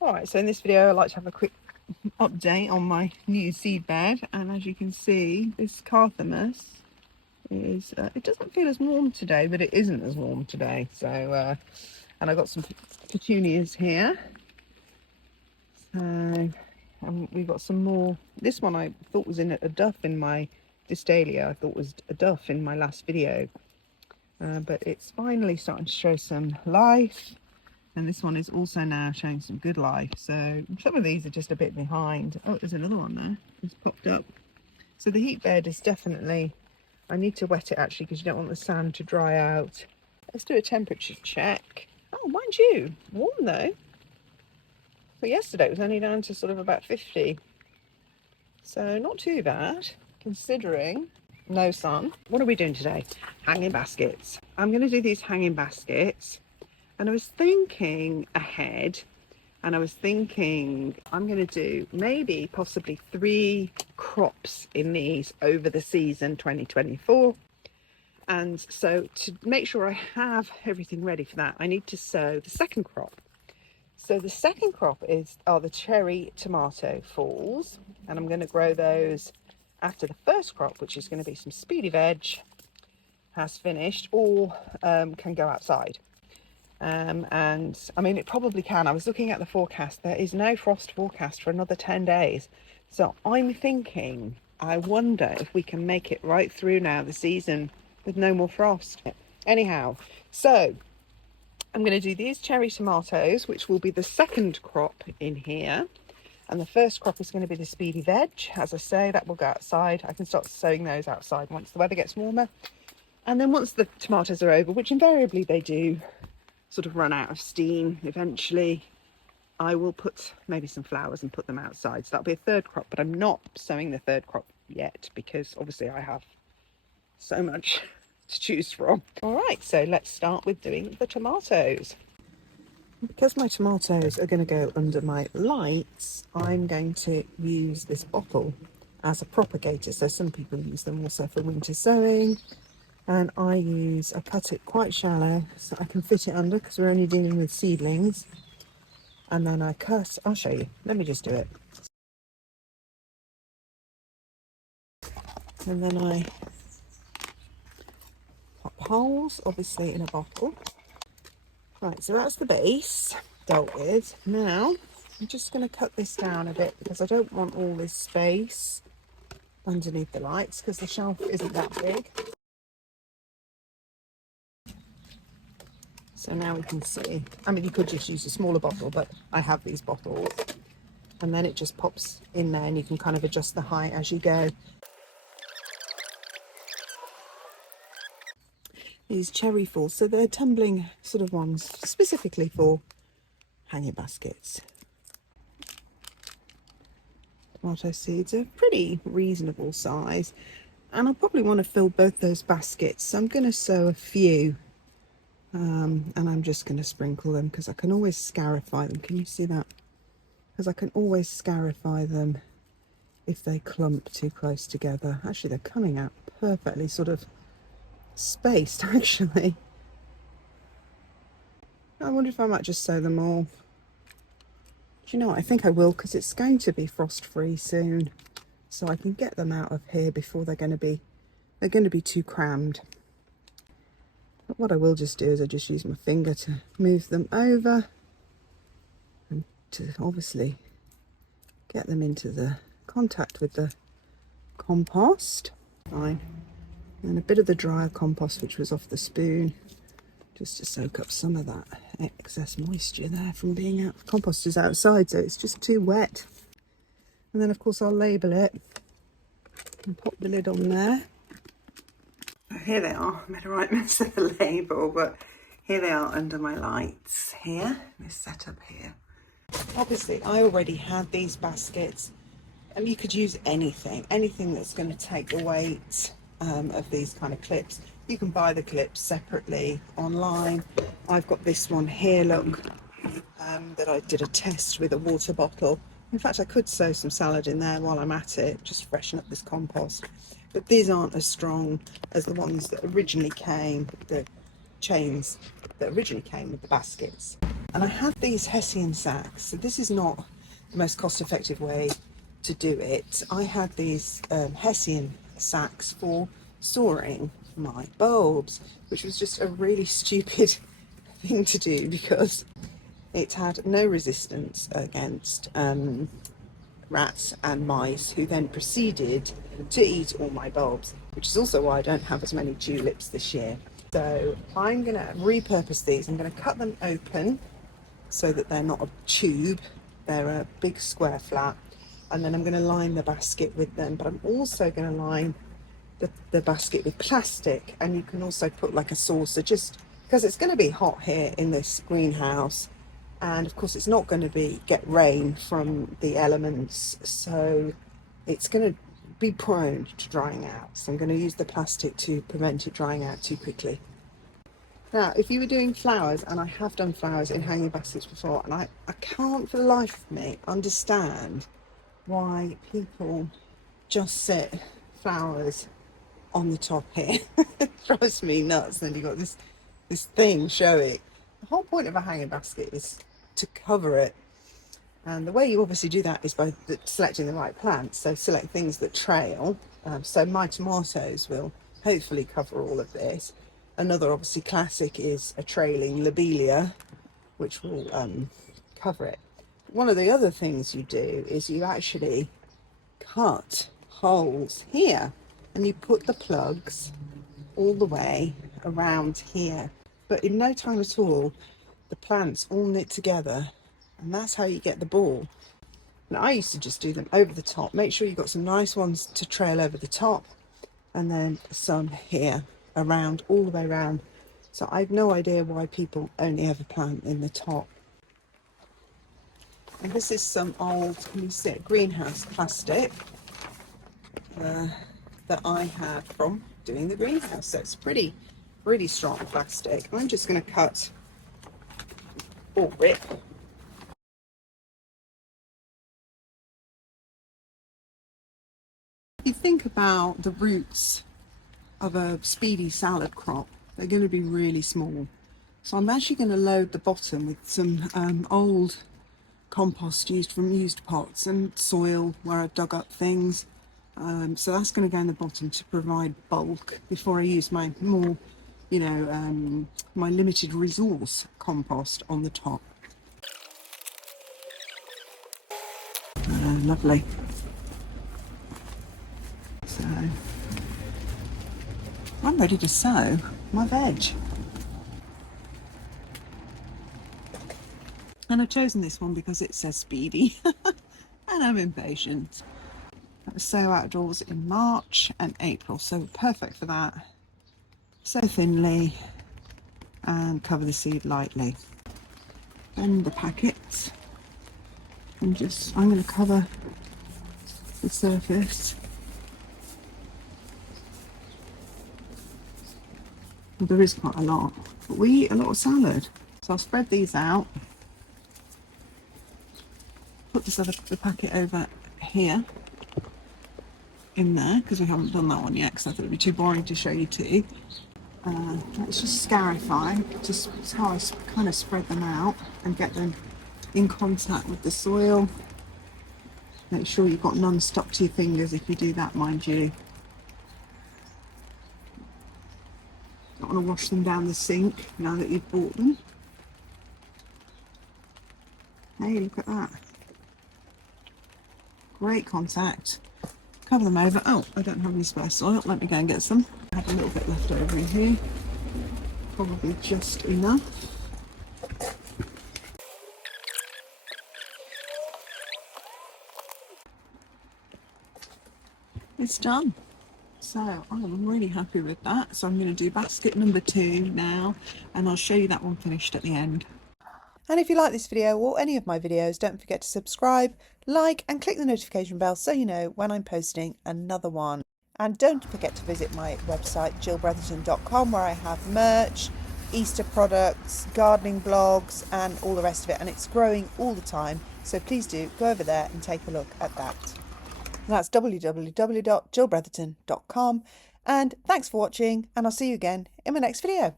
Alright, so in this video I'd like to have a quick update on my new seed bed, and as you can see this Carthamus is, it doesn't feel as warm today, but it isn't as warm today. So, and I got some petunias here. So we've got some more. This one I thought was in a duff in my, this dahlia I thought was a duff in my last video. But it's finally starting to show some life. And this one is also now showing some good life. So some of these are just a bit behind. Oh, there's another one there. It's popped up. So the heat bed is definitely, I need to wet it actually because you don't want the sand to dry out. Let's do a temperature check. Oh, mind you, warm though. But yesterday it was only down to sort of about 50. So not too bad considering no sun. What are we doing today? Hanging baskets. I'm going to do these hanging baskets. And I was thinking ahead, and I was thinking I'm going to do maybe possibly 3 crops in these over the season 2024. And so to make sure I have everything ready for that, I need to sow the second crop. So the second crop are the cherry tomato falls, and I'm going to grow those after the first crop, which is going to be some speedy veg, has finished, or can go outside. And I mean, it probably can. I was looking at the forecast. There is no frost forecast for another 10 days. So I'm thinking, I wonder if we can make it right through now the season with no more frost. Anyhow, so I'm going to do these cherry tomatoes, which will be the second crop in here. And the first crop is going to be the speedy veg. As I say, that will go outside. I can start sowing those outside once the weather gets warmer. And then once the tomatoes are over, which invariably they do, sort of run out of steam eventually, I will put maybe some flowers and put them outside. So that'll be a third crop, but I'm not sowing the third crop yet because obviously I have so much to choose from. All right, so let's start with doing the tomatoes. Because my tomatoes are going to go under my lights, I'm going to use this bottle as a propagator. So some people use them also for winter sowing. And I cut it quite shallow so I can fit it under because we're only dealing with seedlings. And then I cut, I'll show you, let me just do it. And then I pop holes, obviously in a bottle. Right, so that's the base dealt with. Now, I'm just going to cut this down a bit because I don't want all this space underneath the lights because the shelf isn't that big. So now we can see, I mean, you could just use a smaller bottle, but I have these bottles. And then it just pops in there and you can kind of adjust the height as you go. These cherry falls, so they're tumbling sort of ones specifically for hanging baskets. Tomato seeds are pretty reasonable size. And I probably want to fill both those baskets. So I'm going to sow a few. And I'm just going to sprinkle them because I can always scarify them. Can you see that? Because I can always scarify them if they clump too close together. Actually, they're coming out perfectly sort of spaced, actually. I wonder if I might just sow them all. Do you know what? I think I will because it's going to be frost-free soon. So I can get them out of here before they're going to be too crammed. But what I will just do is I just use my finger to move them over and to obviously get them into the contact with the compost. Fine. And a bit of the drier compost which was off the spoon, just to soak up some of that excess moisture there from being out. The compost is outside, so it's just too wet. And then of course I'll label it and pop the lid on there. Here they are. I made a right mess of the label, but here they are under my lights here, this setup here. Obviously, I already had these baskets, and you could use anything that's going to take the weight of these kind of clips. You can buy the clips separately online. I've got this one here, look, that I did a test with a water bottle. In fact, I could sow some salad in there while I'm at it, just freshen up this compost. But these aren't as strong as the ones that originally came, the chains that originally came with the baskets. And I have these Hessian sacks. So this is not the most cost-effective way to do it. I had these Hessian sacks for storing my bulbs, which was just a really stupid thing to do because it had no resistance against rats and mice, who then proceeded to eat all my bulbs, which is also why I don't have as many tulips this year. So I'm going to repurpose these. I'm going to cut them open so that they're not a tube, they're a big square flat, and then I'm going to line the basket with them. But I'm also going to line the basket with plastic, and you can also put like a saucer, just because it's going to be hot here in this greenhouse, and of course it's not going to get rain from the elements, so it's going to be prone to drying out. So I'm going to use the plastic to prevent it drying out too quickly. Now, if you were doing flowers, and I have done flowers in hanging baskets before, and I can't for the life of me understand why people just set flowers on the top here. It drives me nuts. Then you've got this thing showing. The whole point of a hanging basket is to cover it. And the way you obviously do that is by selecting the right plants. So select things that trail. So my tomatoes will hopefully cover all of this. Another obviously classic is a trailing lobelia, which will cover it. One of the other things you do is you actually cut holes here, and you put the plugs all the way around here. But in no time at all, the plants all knit together, and that's how you get the ball. Now, I used to just do them over the top. Make sure you've got some nice ones to trail over the top, and then some here around, all the way around. So I have no idea why people only have a plant in the top. And this is some old, can you see it, greenhouse plastic that I have from doing the greenhouse. So it's pretty strong plastic. I'm just going to cut or rip. If you think about the roots of a speedy salad crop, they're going to be really small. So I'm actually going to load the bottom with some old compost used from used pots and soil where I've dug up things. So that's going to go in the bottom to provide bulk before I use my more, my limited resource compost on the top. Lovely. So I'm ready to sow my veg. And I've chosen this one because it says speedy and I'm impatient. Sow outdoors in March and April, so perfect for that. Sow thinly and cover the seed lightly. Bend the packets and I'm going to cover the surface. Well, there is quite a lot, but we eat a lot of salad. So I'll spread these out. Put the packet over here in there, because we haven't done that one yet, because I thought it would be too boring to show you two. Let's just scarify, just how I kind of spread them out and get them in contact with the soil. Make sure you've got none stuck to your fingers if you do that, mind you. Don't want to wash them down the sink now that you've bought them. Hey, look at that. Great contact. Cover them over. Oh, I don't have any spare soil. Let me go and get some. I have a little bit left over in here. Probably just enough. It's done. So I'm really happy with that. So I'm going to do basket number 2 now, and I'll show you that one finished at the end. And if you like this video or any of my videos, don't forget to subscribe, like and click the notification bell so you know when I'm posting another one. And don't forget to visit my website jillbretherton.com, where I have merch, Easter products, gardening blogs and all the rest of it, and it's growing all the time, so please do go over there and take a look at that. And that's www.jillbretherton.com, and thanks for watching, and I'll see you again in my next video.